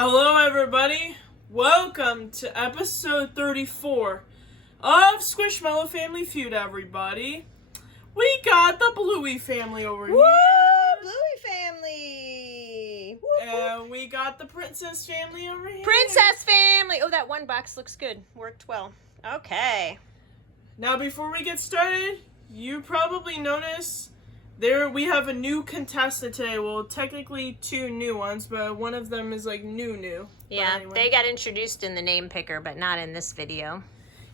Hello everybody, welcome to episode 34 of SquishMallow Family Feud, everybody. We got the Bluey family over Woo! here. Bluey family! Woo, And we got the Princess family over here. Princess family! Oh, that one box looks good. Worked well. Okay. Now before we get started, you probably noticed we have a new contestant today. Well, technically two new ones, but one of them is like new. Yeah, anyway. they got introduced in the name picker, but not in this video.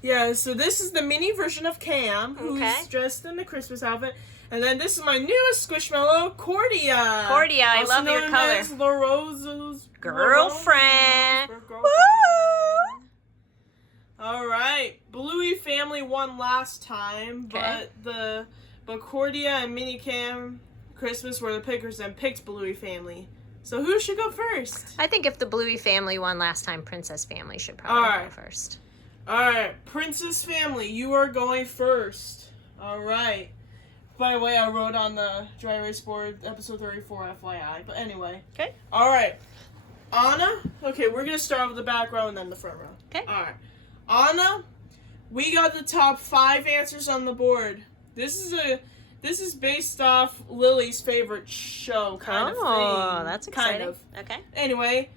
Yeah, so this is the mini version of Cam, who's dressed in the Christmas outfit. And then this is my newest Squishmallow, Cordia. Cordia, I love your color. As La Rosa's Girlfriend. Woo! All right, Bluey family won last time, but Cordia and Mini Cam Christmas were the pickers and picked Bluey family. So who should go first? I think if the Bluey family won last time, Princess family should probably go first. All right, Princess family, you are going first. All right. By the way, I wrote on the dry erase board episode 34 FYI. But anyway. Okay. All right. Anna. Okay, we're gonna start with the back row and then the front row. Okay. All right. Anna, we got the top 5 answers on the board. This is based off Lily's favorite show kind of thing. Oh, that's exciting. Kind of. Okay. Anyway.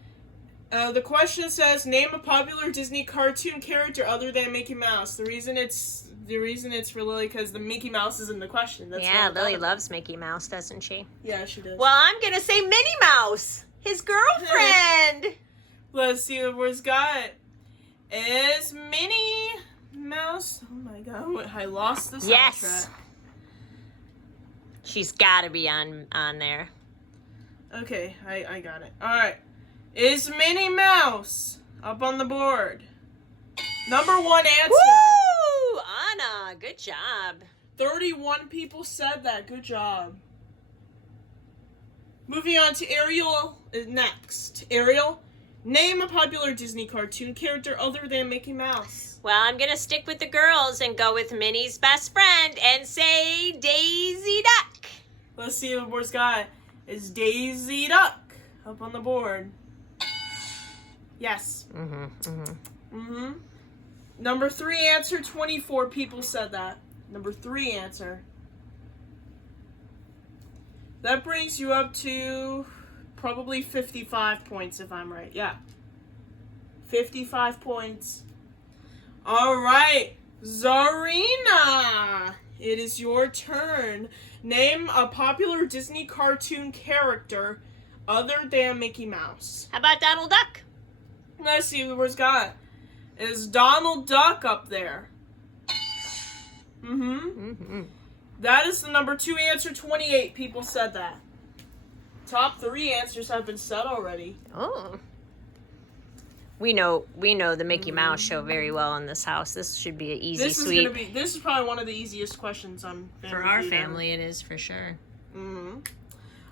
The question says, name a popular Disney cartoon character other than Mickey Mouse. The reason it's for Lily because the Mickey Mouse is in the question. That's yeah, Lily loves Mickey Mouse, doesn't she? Yeah, she does. Well, I'm gonna say Minnie Mouse, his girlfriend. Let's see what we've got. Is Minnie Mouse? Oh my God, I lost the soundtrack. Yes. She's got to be on there. Okay, I got it. All right. Is Minnie Mouse up on the board? Number 1 answer. Woo! Anna, good job. 31 people said that. Good job. Moving on to Ariel next. Ariel, name a popular Disney cartoon character other than Mickey Mouse. Well, I'm going to stick with the girls and go with Minnie's best friend and say Daisy Duck. Let's see what we've got. Is Daisy Duck up on the board? Yes. Number 3 answer, 24 people said that. Number 3 answer. That brings you up to probably 55 points if I'm right. Yeah. 55 points. All right. Zarina, it is your turn. Name a popular Disney cartoon character other than Mickey Mouse. How about Donald Duck? Let's see who's got. Is Donald Duck up there? That is the number 2 answer. 28 people said that. Top 3 answers have been said already. Oh. We know the Mickey Mouse show very well in this house. This should be an easy sweep. This is probably one of the easiest questions on Family for our Feud family. It is for sure.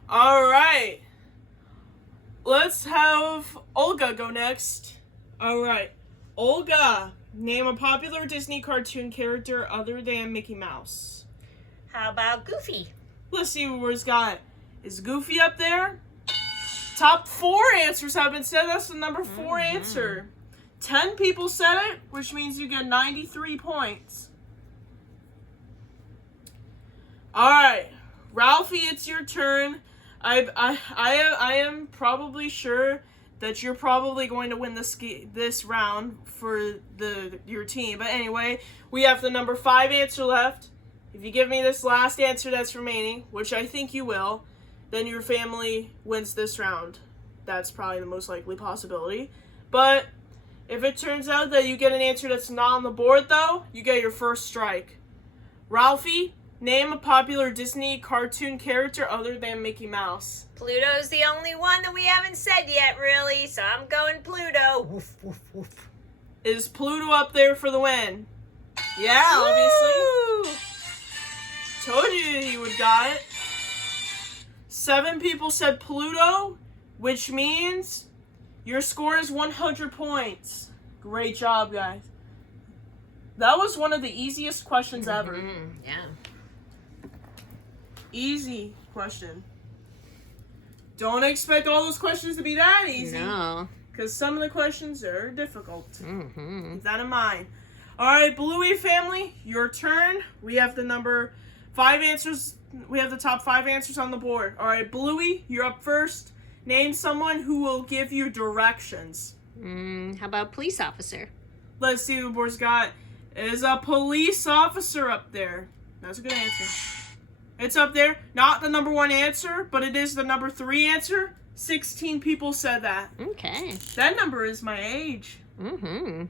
All right. Let's have Olga go next. All right. Olga, name a popular Disney cartoon character other than Mickey Mouse. How about Goofy? Let's see what we've got. Is Goofy up there? Top 4 answers have been said. That's the number 4 answer. 10 people said it, which means you get 93 points. All right. Ralphie, it's your turn. I am probably sure that you're probably going to win this round for your team. But anyway, we have the number 5 answer left. If you give me this last answer that's remaining, which I think you will, then your family wins this round. That's probably the most likely possibility. But if it turns out that you get an answer that's not on the board, though, you get your first strike. Ralphie, name a popular Disney cartoon character other than Mickey Mouse. Pluto's the only one that we haven't said yet, really, so I'm going Pluto. Woof, woof, woof. Is Pluto up there for the win? Yeah, obviously. Told you he would got it. 7 people said Pluto, which means your score is 100 points. Great job, guys. That was one of the easiest questions ever. Yeah. Easy question. Don't expect all those questions to be that easy. No. because some of the questions are difficult. Mm-hmm. Keep that in mind. All right, Bluey family, your turn. We have the number 5 answers. We have the top 5 answers on the board. All right, Bluey, you're up first. Name someone who will give you directions. How about police officer? Let's see what the board's got. Is a police officer up there? That's a good answer. It's up there. Not the number 1 answer, but it is the number 3 answer. 16 people said that. Okay. That number is my age. Mm-hmm.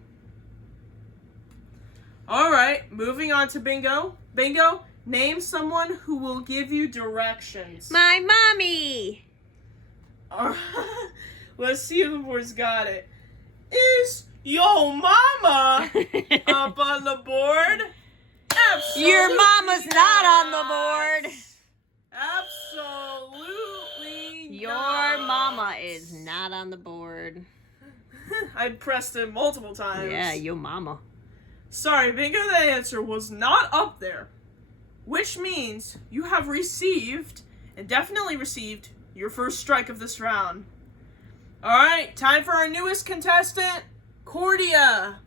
All right, moving on to bingo. Bingo, name someone who will give you directions. My mommy. All right, let's see if the board's got it. Is yo mama up on the board? Absolutely. Your mama's not on the board. Absolutely Your not. mama is not on the board. I pressed it multiple times. Yeah, your mama. Sorry, bingo, that answer was not up there. Which means you have received, and definitely received, your first strike of this round. Alright, time for our newest contestant, Cordia.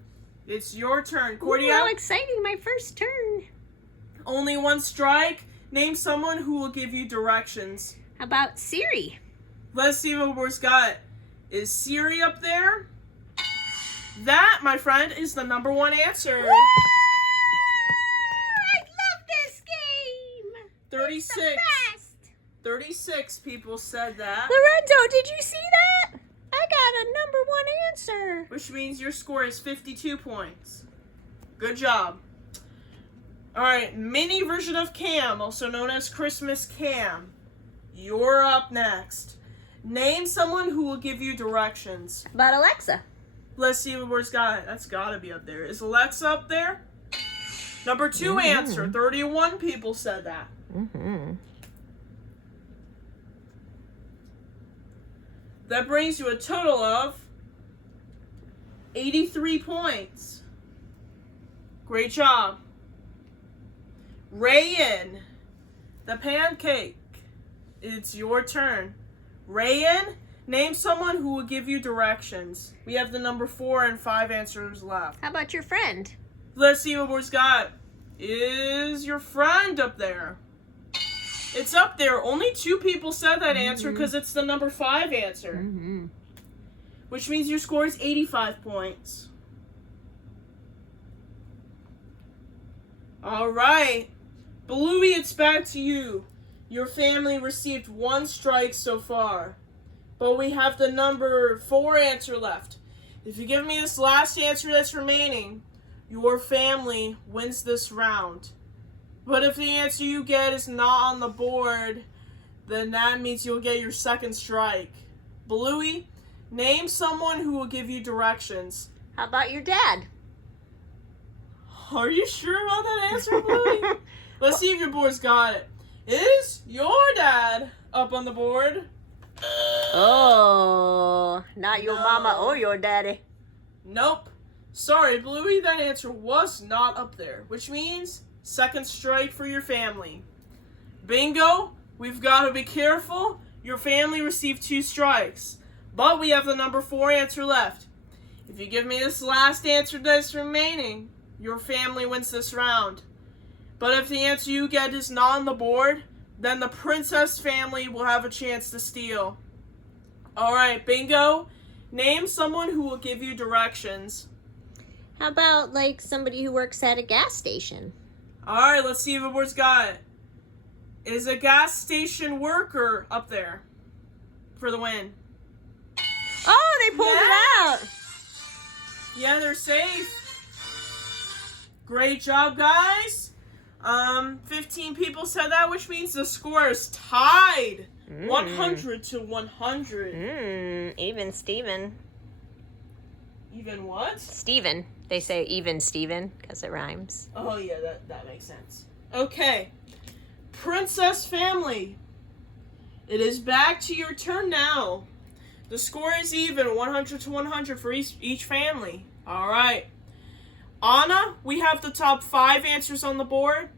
It's your turn, Cordia. Ooh, how exciting, my first turn. Only 1 strike. Name someone who will give you directions. How about Siri? Let's see what we've got. Is Siri up there? That, my friend, is the number 1 answer. Woo! I love this game. 36. It's the best. 36 people said that. Lorenzo, did you see that? I got a number 1 answer. Which means your score is 52 points. Good job. Alright, mini version of Cam, also known as Christmas Cam. You're up next. Name someone who will give you directions. How about Alexa? Let's see what word's got. That's gotta be up there. Is Alexa up there? Number 2 answer. 31 people said that. Mm-hmm. That brings you a total of 83 points. Great job. Rayan, the pancake. It's your turn. Rayan, name someone who will give you directions. We have the number 4 and 5 answers left. How about your friend? Let's see what we've got. Is your friend up there? It's up there. Only 2 people said that answer because it's the number 5 answer. Mm-hmm. Which means your score is 85 points. All right. Bluey, it's back to you. Your family received 1 strike so far. But we have the number 4 answer left. If you give me this last answer that's remaining, your family wins this round. But if the answer you get is not on the board, then that means you'll get your 2nd strike. Bluey, name someone who will give you directions. How about your dad? Are you sure about that answer, Bluey? Let's see if your board's got it. Is your dad up on the board? Oh, not your No. mama or your daddy. Nope. Sorry, Bluey, that answer was not up there, which means 2nd strike for your family. Bingo, we've got to be careful. Your family received 2 strikes, but we have the number 4 answer left. If you give me this last answer that's remaining, your family wins this round. But if the answer you get is not on the board, then the princess family will have a chance to steal. Alright, bingo. Name someone who will give you directions. How about, like, somebody who works at a gas station? Alright, let's see if the board's got it. Is a gas station worker up there for the win? Oh, they pulled it out. Yeah, they're safe. Great job, guys. 15 people said that, which means the score is tied. 100 to 100. Even Steven. Even what? Steven. They say even Steven because it rhymes. Oh, yeah, that makes sense. Okay. Princess family. It is back to your turn now. The score is even, 100 to 100 for each family. All right. Anna, we have the top 5 answers on the board.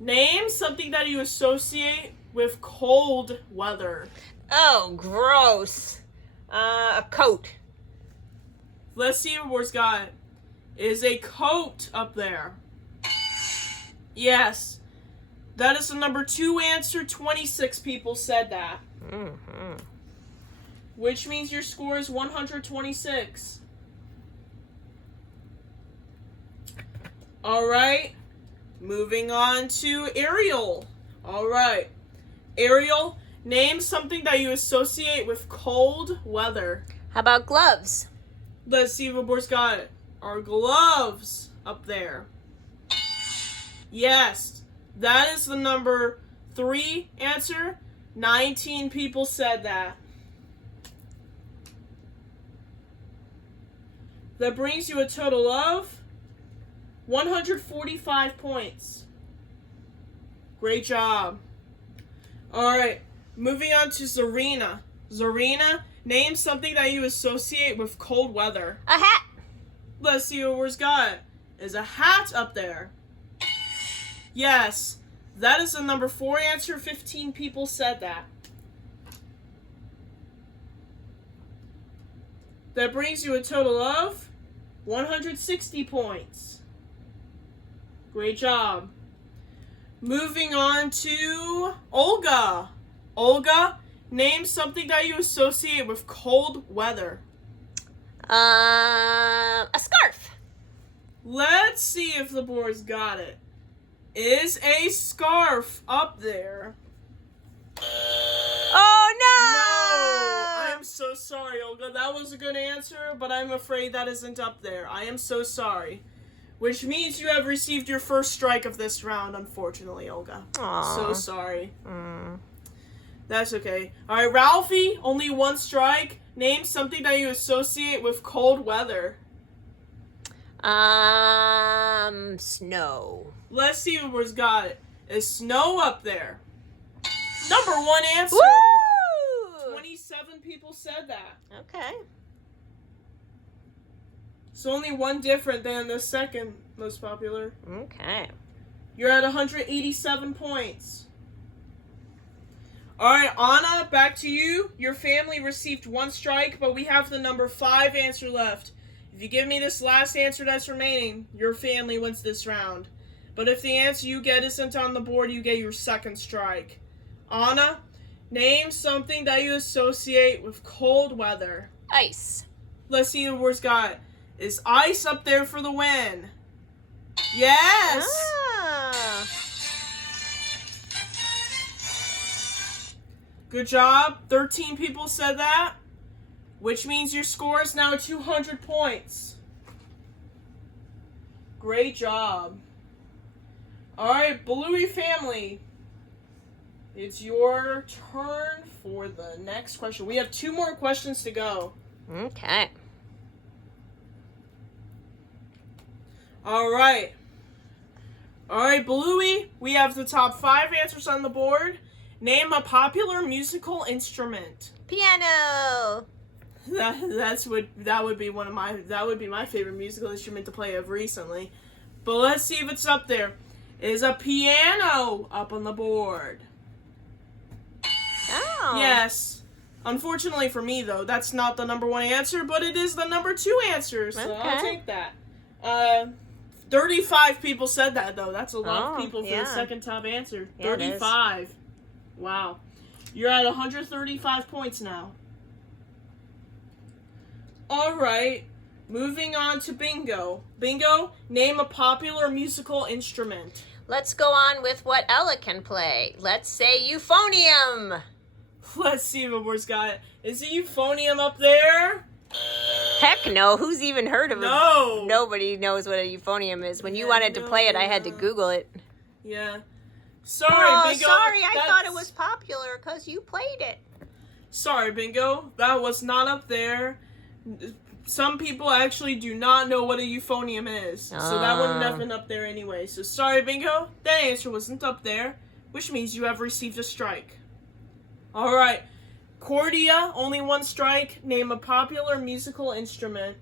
Name something that you associate with cold weather. Oh, gross. A coat. Let's see what Board's got. Is a coat up there? Yes. That is the number 2 answer. 26 people said that. Mm-hmm. Which means your score is 126. Alright. Moving on to Ariel. Alright. Ariel, name something that you associate with cold weather. How about gloves? Let's see if the board's got it. Are gloves up there? Yes. That is the number 3 answer. 19 people said that. That brings you a total of 145 points. Great job. Alright, moving on to Zarina. Zarina, name something that you associate with cold weather. A hat. Let's see what we've got. Is a hat up there? Yes. That is the number 4 answer. 15 people said that. That brings you a total of 160 points. Great job. Moving on to Olga. Olga, name something that you associate with cold weather. A scarf. Let's see if the board's got it. Is a scarf up there? Oh No! no! I'm so sorry, Olga. That was a good answer, but I'm afraid that isn't up there. I am so sorry. Which means you have received your first strike of this round, unfortunately, Olga. Aww. So sorry. Mm. That's okay. Alright, Ralphie, only 1 strike. Name something that you associate with cold weather. Snow. Let's see who's got it. Is snow up there? Number 1 answer. Woo! 27 people said that. Okay. So only 1 different than the second most popular. Okay. You're at 187 points. Alright, Anna, back to you. Your family received 1 strike, but we have the number 5 answer left. If you give me this last answer that's remaining, your family wins this round. But if the answer you get isn't on the board, you get your 2nd strike. Anna, name something that you associate with cold weather. Ice. Let's see who we've got. Is ice up there for the win? Yes! Ah. Good job. 13 people said that, which means your score is now 200 points. Great job. Alright, Bluey family. It's your turn for the next question. We have 2 more questions to go. Okay. Alright. Alright, Bluey, we have the top 5 answers on the board. Name a popular musical instrument. Piano. That would be my favorite musical instrument to play of recently. But let's see if it's up there. Is a piano up on the board? Oh. Yes. Unfortunately for me, though, that's not the number 1 answer, but it is the number 2 answer, so I'll Okay. take that. 35 people said that, though. That's a lot of people for the yeah. second top answer. Yeah, it is. 35. Wow. You're at 135 points now. Alright. Moving on to Bingo. Bingo, name a popular musical instrument. Let's go on with what Ella can play. Let's say euphonium. Let's see what we've got. Is a euphonium up there? Heck no. Who's even heard of it? No. Nobody knows what a euphonium is. When you Yeah, wanted to no, play it, I had to yeah. Google it. Yeah. Sorry, Oh, Bingo. sorry. I thought That's- it was popular because you played it. Sorry, Bingo. That was not up there. Some people actually do not know what a euphonium is. So that wouldn't have been up there anyway. So sorry, Bingo. That answer wasn't up there, which means you have received a strike. Alright. Cordia, only 1 strike. Name a popular musical instrument.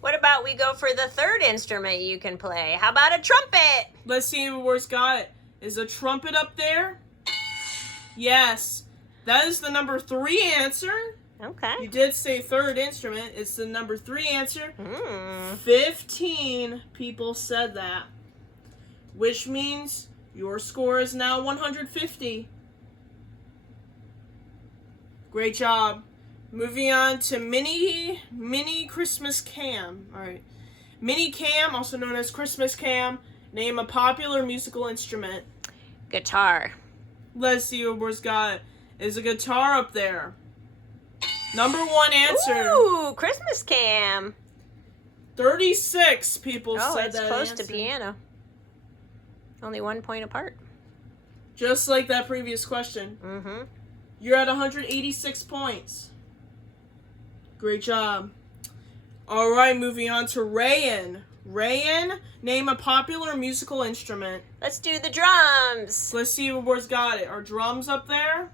What about we go for the 3rd instrument you can play? How about a trumpet? Let's see where's got it. Is a trumpet up there? Yes. That is the number 3 answer. Okay. You did say third instrument. It's the number 3 answer. 15 people said that. Which means your score is now 150. Great job. Moving on to mini Christmas Cam. Alright. Mini Cam, also known as Christmas Cam. Name a popular musical instrument. Guitar. Let's see what board's got. Is a guitar up there? Number 1 answer. Ooh, Christmas Cam. 36 people said it's that close answer. to piano. Only 1 point apart. Just like that previous question. Mm-hmm. You're at 186 points. Great job. All right, moving on to Rayan. Rayan, name a popular musical instrument. Let's do the drums. Let's see what board's got it. Are drums up there?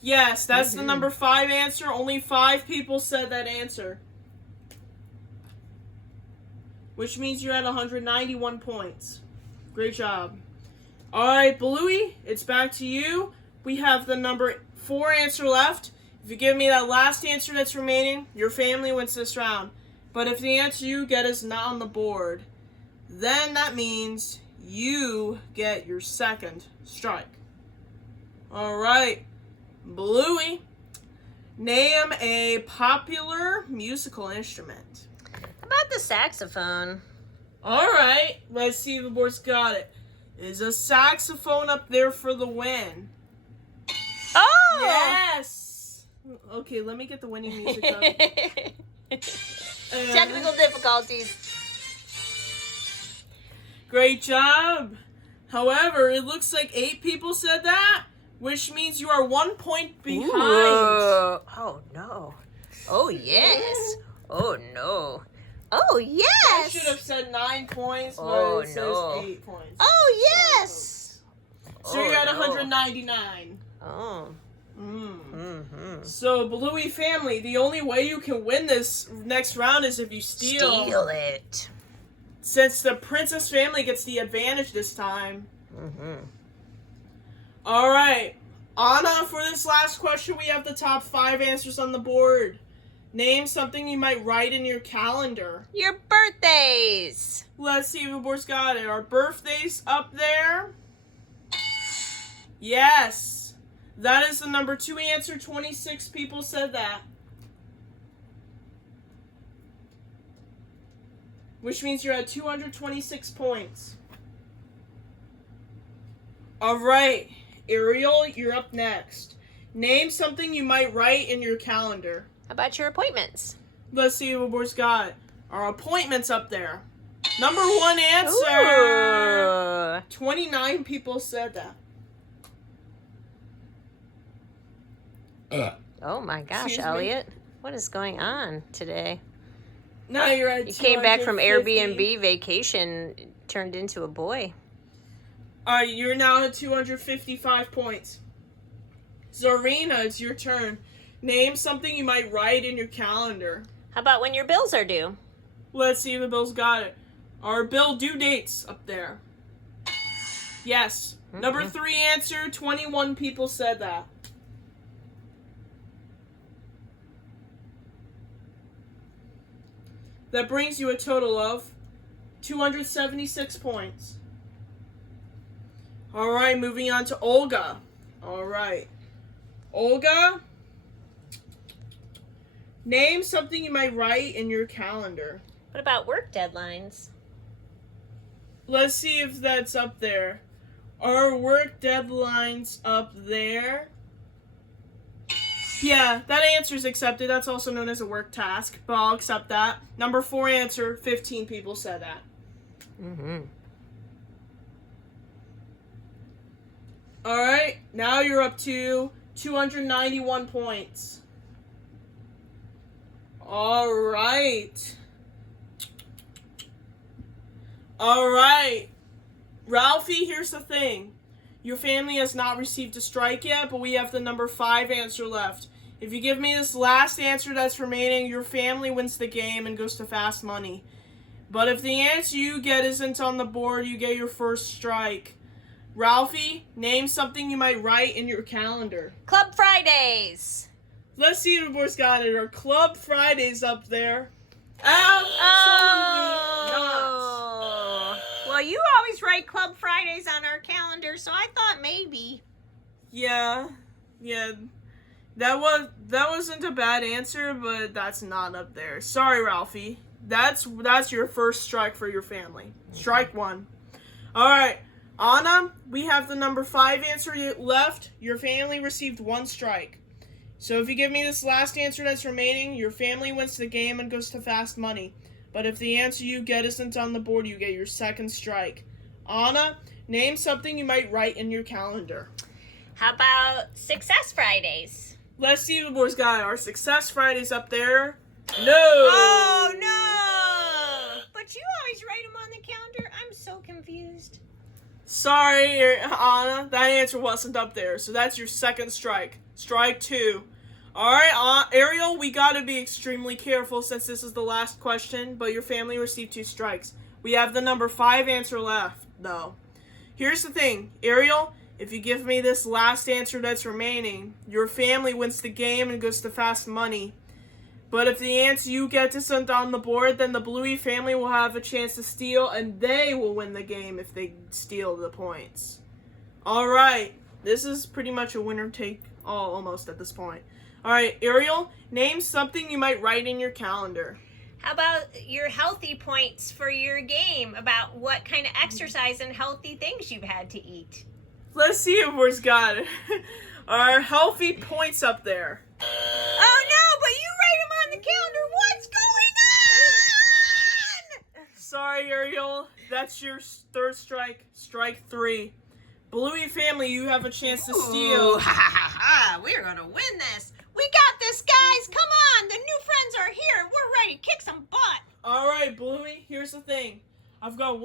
Yes, that's the number 5 answer. Only 5 people said that answer. Which means you're at 191 points. Great job. All right, Bluey, it's back to you. We have the number 4 answer left. If you give me that last answer that's remaining, your family wins this round. But if the answer you get is not on the board, then that means you get your second strike. All right, Bluey, name a popular musical instrument. How about the saxophone? All right, let's see if the board's got it. Is a saxophone up there for the win? Oh! Yes! Okay, let me get the winning music up. Technical difficulties. Great job. However, it looks like 8 people said that, which means you are 1 point behind. Ooh. Oh, no. Oh, yes. Oh, no. Oh, yes. I should have said 9 points, but it says 8 points. Oh, yes. So you're at 199. Oh. So, Bluey family, the only way you can win this next round is if you steal. Steal it. Since the princess family gets the advantage this time. All right. Anna, for this last question, we have the top 5 answers on the board. Name something you might write in your calendar. Your birthdays. Let's see if the board's got it. Are birthdays up there? Yes. That is the number 2 answer. 26 people said that. Which means you're at 226 points. All right. Ariel, you're up next. Name something you might write in your calendar. How about your appointments? Let's see what board's got. Are appointments up there? Number 1 answer. Ooh. 29 people said that. Oh my gosh, Excuse me? Elliot. What is going on today? Now you're at You came back from 250. Airbnb vacation, turned into a boy. You're now at 255 points. Zarina, it's your turn. Name something you might write in your calendar. How about when your bills are due? Let's see if the bill's got it. Are bill due dates up there? Yes. Number 3 answer, 21 people said that. That brings you a total of 276 points. All right, moving on to Olga. All right. Olga, name something you might write in your calendar. What about work deadlines? Let's see if that's up there. Are work deadlines up there? Yeah, that answer is accepted. That's also known as a work task, but I'll accept that. Number 4 answer, 15 people said that. All right, now you're up to 291 points. All right. All right. Ralphie, here's the thing. Your family has not received a strike yet, but we have the number 5 answer left. If you give me this last answer that's remaining, your family wins the game and goes to fast money. But if the answer you get isn't on the board, you get your first strike. Ralphie, name something you might write in your calendar. Club Fridays. Let's see if the boys got it. Are Club Fridays up there? Oh. Well, you always write Club Fridays on our calendar, so I thought maybe. Yeah. That wasn't a bad answer, but that's not up there. Sorry, Ralphie. That's your first strike for your family. Strike one. All right, Anna, we have the number 5 answer left. Your family received 1 strike. So if you give me this last answer that's remaining, your family wins the game and goes to fast money. But if the answer you get isn't on the board, you get your second strike. Anna, name something you might write in your calendar. How about Success Fridays? Let's see if the boys got it. Are Success Fridays up there? No! Oh, no! But you always write them on the calendar. I'm so confused. Sorry, Anna. That answer wasn't up there. So that's your second strike. Strike 2. Alright, Ariel, we gotta be extremely careful since this is the last question, but your family received 2 strikes. We have the number 5 answer left, though. Here's the thing, Ariel, if you give me this last answer that's remaining, your family wins the game and goes to fast money. But if the answer you get isn't on the board, then the Bluey family will have a chance to steal, and they will win the game if they steal the points. Alright, this is pretty much a winner take all almost at this point. Alright, Ariel, name something you might write in your calendar. How about your healthy points for your game about what kind of exercise and healthy things you've had to eat? Let's see if we've got it. Our healthy points up there. Oh no, but you write them on the calendar. What's going on? Sorry, Ariel. That's your third strike. Strike 3. Bluey family, you have a chance to steal. Ha ha ha ha! We're gonna win this. We got this, guys. Come on, the new friends are here. We're ready to kick some butt. All right, Bluey. Here's the thing. I've got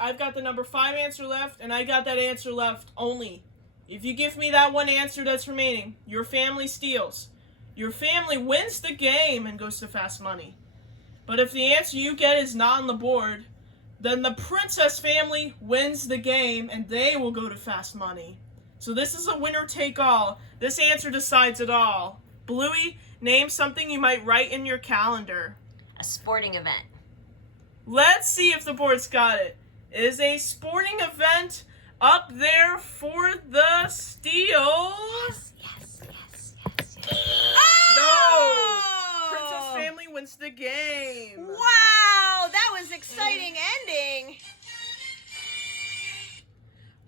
I've got the number 5 answer left, and I got that answer left only. If you give me that one answer that's remaining, your family steals. Your family wins the game and goes to fast money. But if the answer you get is not on the board, then the princess family wins the game and they will go to fast money. So this is a winner take all. This answer decides it all. Bluey, name something you might write in your calendar. A sporting event. Let's see if the board's got it. Is a sporting event up there for the steal? Yes. No! Princess family wins the game. Wow, that was exciting ending.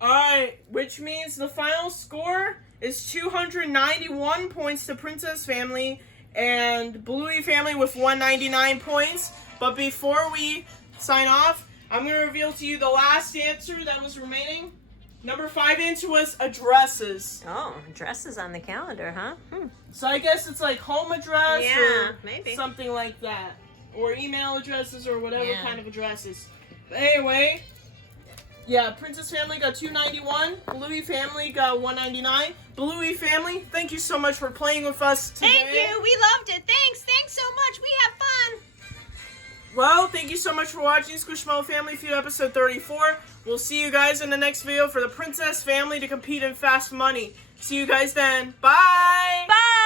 Alright, which means the final score is 291 points to Princess family and Bluey family with 199 points. But before we sign off, I'm going to reveal to you the last answer that was remaining. Number 5 answer was addresses. Oh, addresses on the calendar, huh? So I guess it's like home address or maybe something like that. Or email addresses or whatever Yeah. kind of addresses. But anyway, yeah, Princess family got 291. Bluey family got 199. Bluey family, thank you so much for playing with us today. Thank you. We loved it. Thanks so much. We had fun. Well, thank you so much for watching SquishMallow Family Feud episode 34. We'll see you guys in the next video for the Princess family to compete in Fast Money. See you guys then. Bye! Bye!